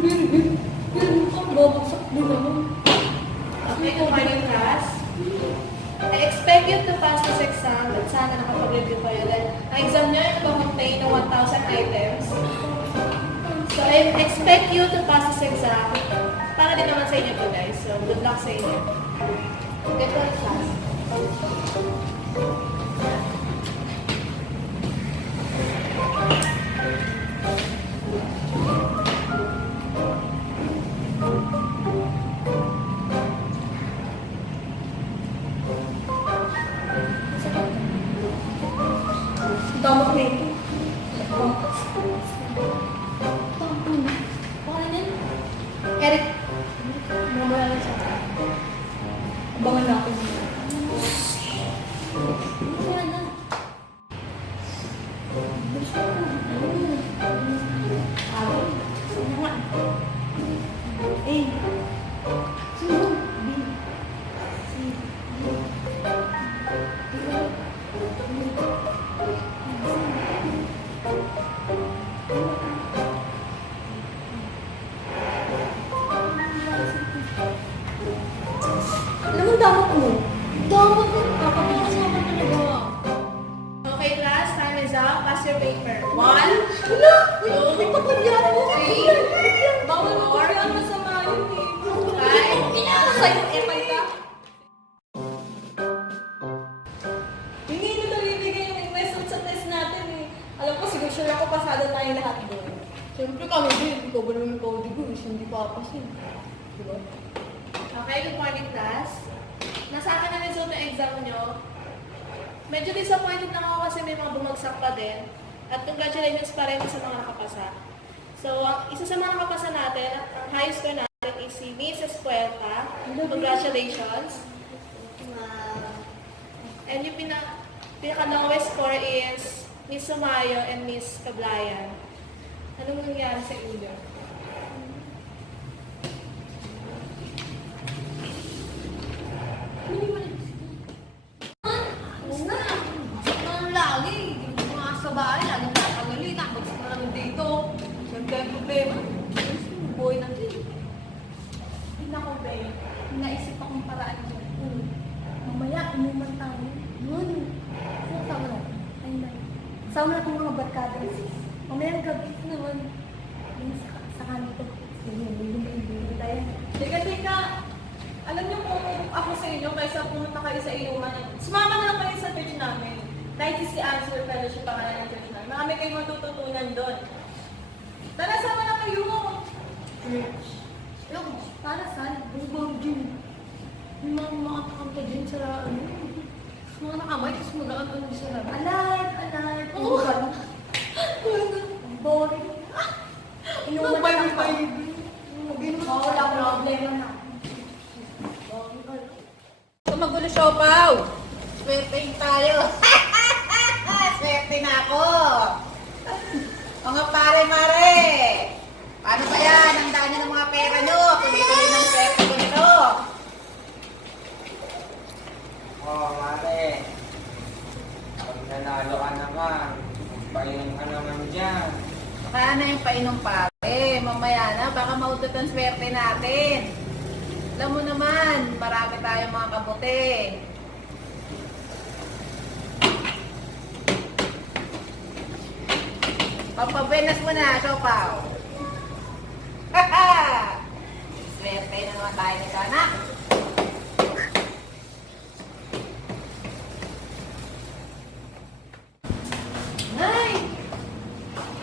Okay, good morning, class. I expect you to pass this exam at sana nakapag-review kayo dahil ang exam nyo ay nag-contain ng 1,000 items. So, I expect you to pass this exam para din naman sa inyo po, guys. So, good luck sa inyo. Get to class. Damak na ito. Eric, Mamaya lang siya. Abangan natin. mamaya na. Sino nga? Eh. Sino? B. C. Alam mo, dapat mo. Dapat mo. Kapag-kasama talaga. Okay, class, time is up. Pass your paper. 1, Wala! May pagkagyan mo. 3, Bawal mo pagkagyan masama yun eh. 5, Sa'yo, epay ka. Hindi na nalibigay yung result sa test natin eh. Alam ko, siguro sure ako pasado tayo lahat doon. Siyempre kami din, ikaw ba naman ikaw di ko, hindi papas eh. Diba? Okay, good morning, class. Nasa akin na result ng exam nyo. Medyo disappointed lang ako kasi may mga bumagsak pa din. At congratulations pa rin sa mga nakapasa. So, ang isa sa mga nakapasa natin, ang highest score natin is si Miss Espuerta. Congratulations. And yung pinaka-lowest score is Miss Sumayo and Miss Cablayan. Anong nangyari sa inyo? Naisip akong paraan dyan. Mamaya, inuman tayo. Yun. Ano tama na? Ay, na. Sama na itong mga barkada. Mamaya gabi naman. Yung sa kanto. Yung tayo. Teka. Alam niyo kung ako sa inyo, kaysa pumunta kayo sa inuman, sumama na lang kayo sa church namin. 90 Answer Fellowship ang kaya ng church namin. Marami kayong matututunan doon. Tara, sama na kayo. Church. Look, para saan? Bubang gym. Yung mga kakanta dyan sa ano. Mga nakamay, tapos mag-aano sila. Alive. Oo. Boring. Inuman na lang pa. Oo, wala problema na. Magulo siopaw. Swertein tayo. Swerte na ako. Mga pare-mare. Paano ba yan? Ang dami ng mga pera nyo. Tuloy-tuloy ng swerte ko nito. Mare. Pag nanalo ka naman, painom ka naman dyan. Kaya na yung painom pare. Mamaya na, baka mautot ang swerte natin. Alam mo naman, marami tayong mga kabuti. Pampabenas mo na, siopaw. Swerte na naman tayo nito, anak. Ay!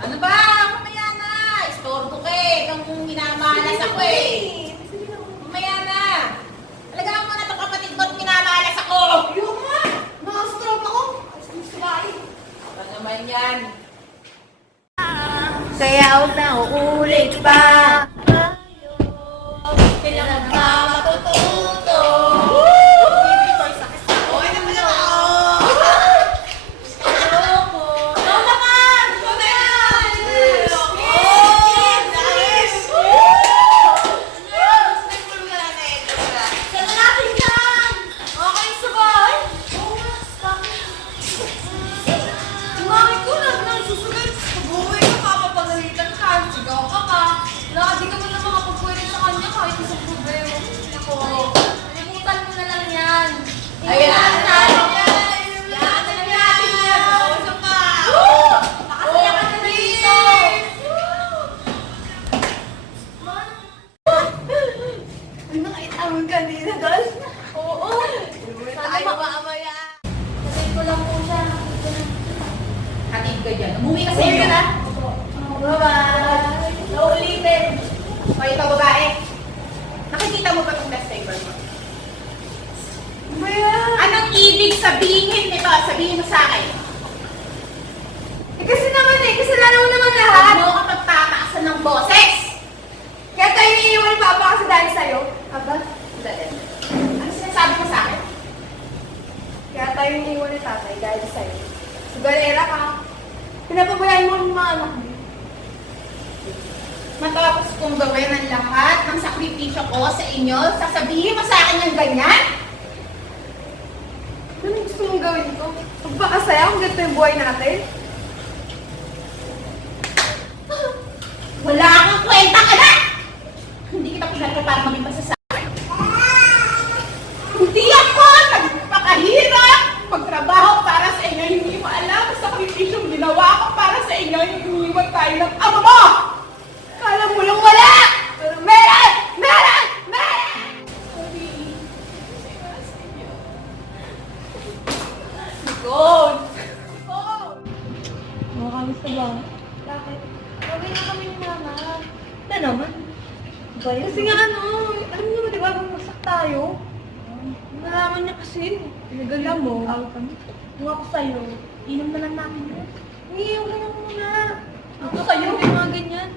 Ano ba? Mamaya na! Istorbo ka eh. Kung minamalas ako eh. Mamaya na! Alagaan mo na itong kapatid mo at minamalas ako! Yung nga! Nakastrop ako! Ay, Ano naman yan? kaya huwag na uulit pa. Kailangan ka matututo. Okay naman ako! Ikaw naman! Ikaw na yan! Sana natin yan! Okay, sabay! Oo nga, bakit? Mami ko lang nang susunod. Pag-uwi ka, papapagalitan ka. Sigaw ka pa. Lahat yung ganyan. Umuwi ka sa inyo. na. Bye-bye. Naulitin. O, ikaw babae. Nakikita mo ba itong test paper mo? Anong ibig sabihin nito? Sabihin mo sa akin. Kasi naman kasalanan mo naman lahat. Huwag mo ka magtataasan ng boses. Kaya tayo iiwan ni Papa kasi dahil sa'yo. Aba, Dali. Ano sinasabi mo sa akin? kaya tayo iiwan ni Tatay dahil sa'yo. Sugalera ka. Pinapabayaan mo ang mga anak mo. Matapos kong gawin ang lahat ng sakripisyo ko sa inyo, sasabihin mo sa akin yung ganyan? Anong gusto mong gawin ko? Magpakasaya kung ganito yung buhay natin? Wala kang kwenta ka na! Hindi kita pinagka para maging masasabi. Hindi ako nagpakahirap magtrabaho para sa inyo. Hindi mo alam sa sakripisyong ginawa ko para sa inyo. Yung iniwan tayo ng ama mo! Kala mo lang wala! Pero meron! Meron! Meron! Sorry. Kasi sa inyo. Nicole! Nicole! Kamusta ba? Bakit? Okay na kami ni Mama. Na naman? Kasi nga alam mo naman diba bumagsak tayo? Nalaman niya kasi. Pinagala mo. Kami. Kung ako sa'yo, inom na lang namin yun. Iiyaw ka na muna. Ako sa'yo, may mga ganyan.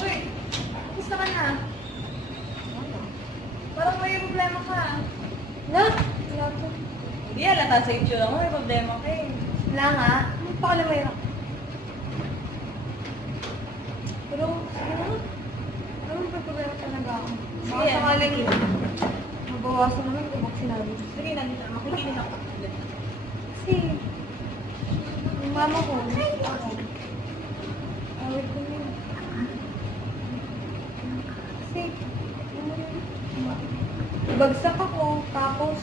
Uy, gusto ka na? Parang may problema ka. Na? Wala po. Hindi, halata sa itsura mo, may problema ka eh. Wala nga. Ano pa kalamay ako? Pero, ano? Ano may problema talaga ako? Baka Sige. sakaling mabawasan naman kung bakit sinabi. Sige, nandito. Makikinig ako. Kasi, yung mama ko, ako, awit ko yun. Kasi, bagsak ako, tapos,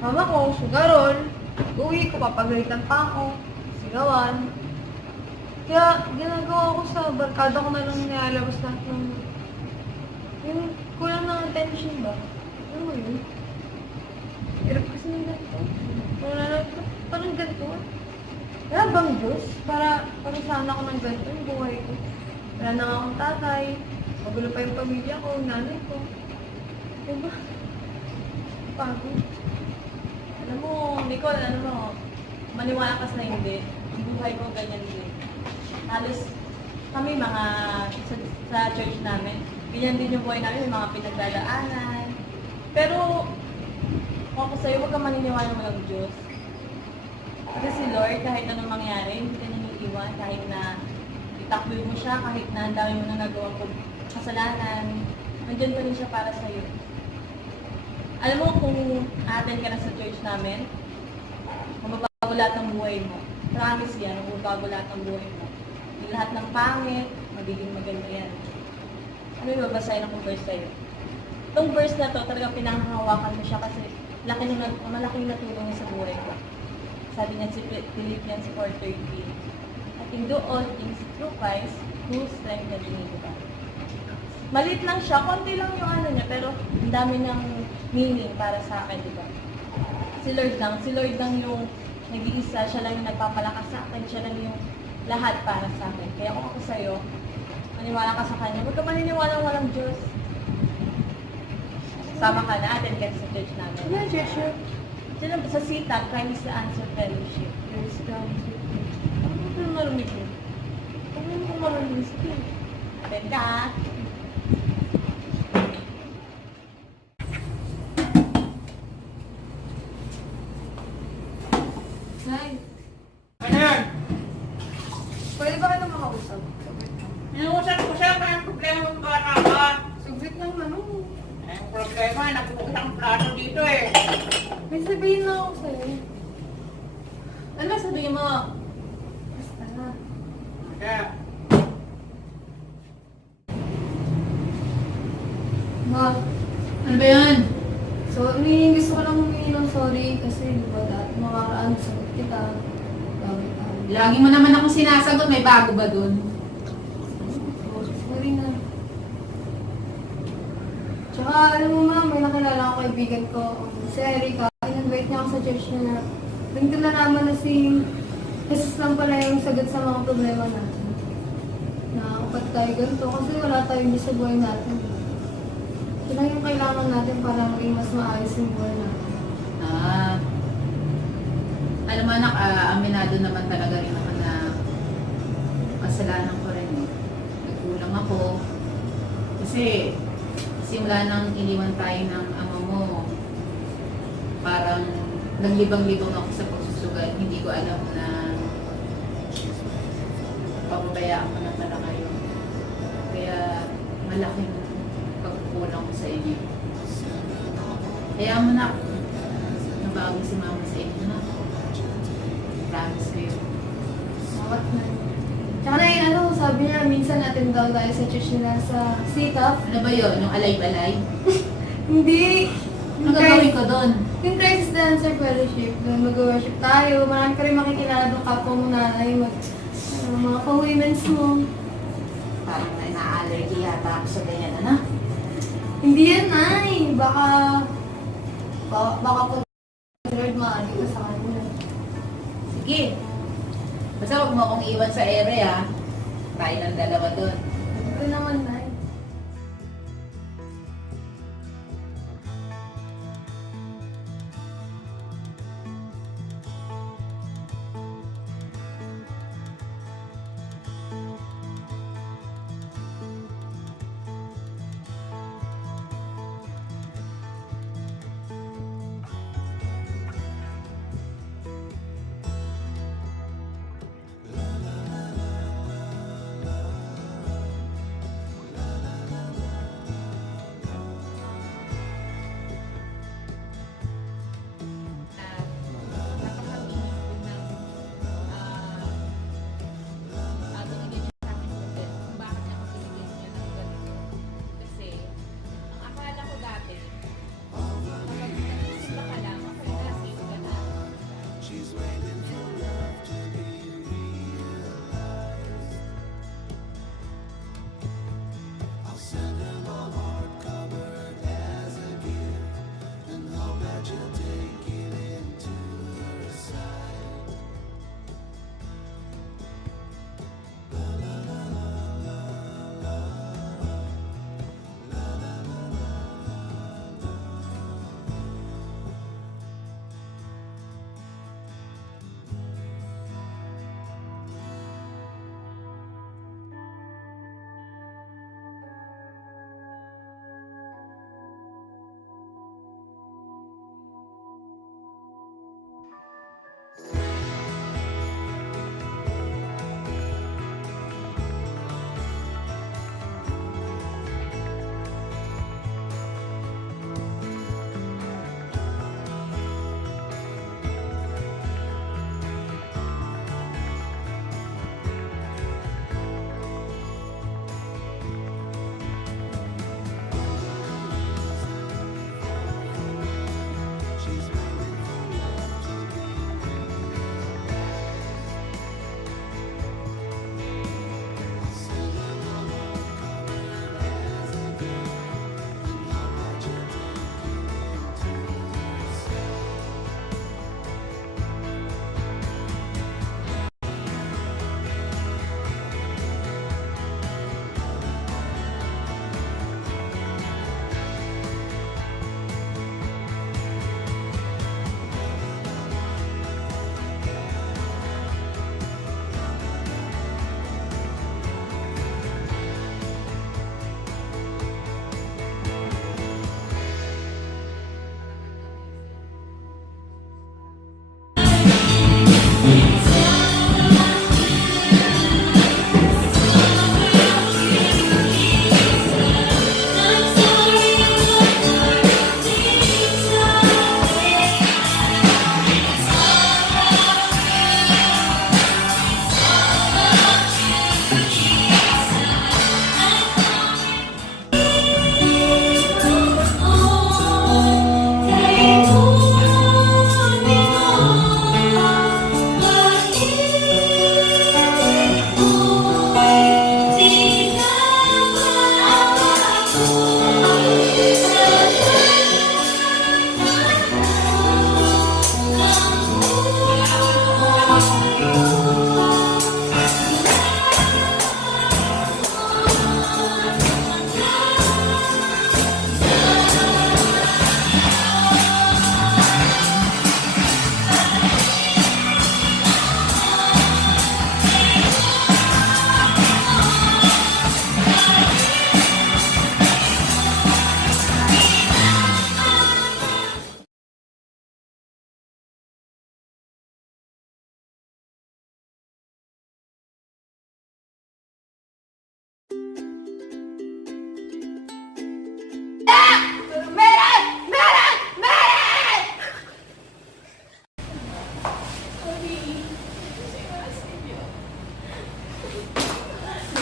mama ko, sugarol, uwi ko, papagalitan pa ako, sigawan. Kaya, ginagawa ko sa barkada ko na lang nilalabas lahat ng, yung kulang ng attention ba? Ano mo yun? Hirap kasi ng ganito. Parang ganito. Wala bang Diyos? Para sana ako ng ganito yung buhay ko. Wala na akong tatay. Magulo pa yung pamilya ko, yung nanay ko. Diba? Pagod. Alam mo, Nicole, ano mo, maniwala ka sa hindi. Yung buhay ko ganyan din. Halos kami mga sa church namin, ganyan din yung buhay namin, may mga pinagdadaanan. Pero, kung ako sa'yo, huwag kang maniniwala mo ng Diyos. Kasi si Lord, kahit anong mangyari, hindi ka naniiwan, kahit na itakwil mo siya, kahit na ang dami mo na nagawa ko kasalanan, nandiyan pa rin siya para sa'yo. Alam mo, kung attend ka na sa church namin, mababago lahat ng buhay mo. Promise yan, mababago lahat ng buhay mo. Yung lahat ng pangit, magiging maganda yan. Ano yung babasahin akong verse sa'yo? Itong verse na to, talagang pinanghahawakan mo siya kasi malaking natulong niya sa buhay ko. Sabi niya si Philippians 4:13, I can do all things through Christ who strengthens me, diba? Malit lang siya, konti lang yung ano niya, pero ang dami niyang meaning para sa akin, diba? Si Lord lang yung nag-iisa, siya lang yung nagpapalakas sa akin, siya lang yung lahat para sa akin. Kaya kung ako sa'yo, maniwala ka sa Kanya, huwag ka maniniwala walang Diyos. Sama ka na, attend ka sa church namin. Ano yung gesture? Diyan sa sita, Christ the Answer Fellowship. Yes, God. Ano yung marunong mo? Ano yung marunong skill? Attend ka, ha? Nay, Ano yan? pwede ba kayo makausap? Inuusap ko siya kaya ang problema ng bata ka. Sugrit ng ano? Ang problema, nagpupunta ang plato dito eh. May sabihin na ako sa'yo. Ano sabihin mo? Basta na. Kaya, Ma, Ano ba yan? so, gusto ko lang humingi ng sorry kasi diba dati makaraan sagot kita. Gamit ako. Lagi mo naman akong sinasagot, may bago ba dun? Alam mo ma'am, may nakilala ako kaibigan ko, si Erica. In-invite niya ako sa church niya na doon ko nalaman na si Jesus lang pala yung sagot sa mga problema natin. Na upat tayo ganito kasi wala tayong Diyos sa buhay natin. Sila yung kailangan natin para maging mas maayos yung buhay natin. Alam mo anak, aminado naman talaga rin ako na kasalanan ko rin. Nagkulang ako. Kasi simula nang iniwan tayo ng ama mo, parang naglibang-libang ako sa pagsusugal. Hindi ko alam na pababayaan ko na pala kayo. Kaya malaking pagkukulang ko sa inyo. Kaya mo na, nabago si mama sa inyo na. Promise ko yun. Bawat na. Tsaka na yung ano, sabi niya, minsan natin daw tayo sa church nila sa sit-up. Ano ba yun? Yung alive-alive? Hindi. Ano gagawin ko doon? Yung Crisis Dancer Fellowship, doon mag-worship tayo. Marami ka rin makikilala doon kapwa mo nanay, mga ka-women's mo. Parang na-allergy yata ako sa ganyan, ano? Hindi yan, Nay. Baka po, Lord, maali ka sa kanila. Sige. Basta huwag mo akong iwan sa area. Tayo ng dalawa doon. Ito naman, Nay.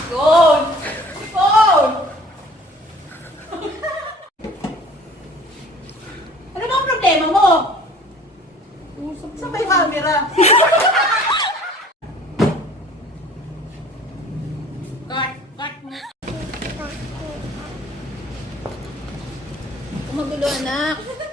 Phone! Phone! Ano ba ang problema mo? Saan ba yung camera? Cut mo. Kumagulo, anak.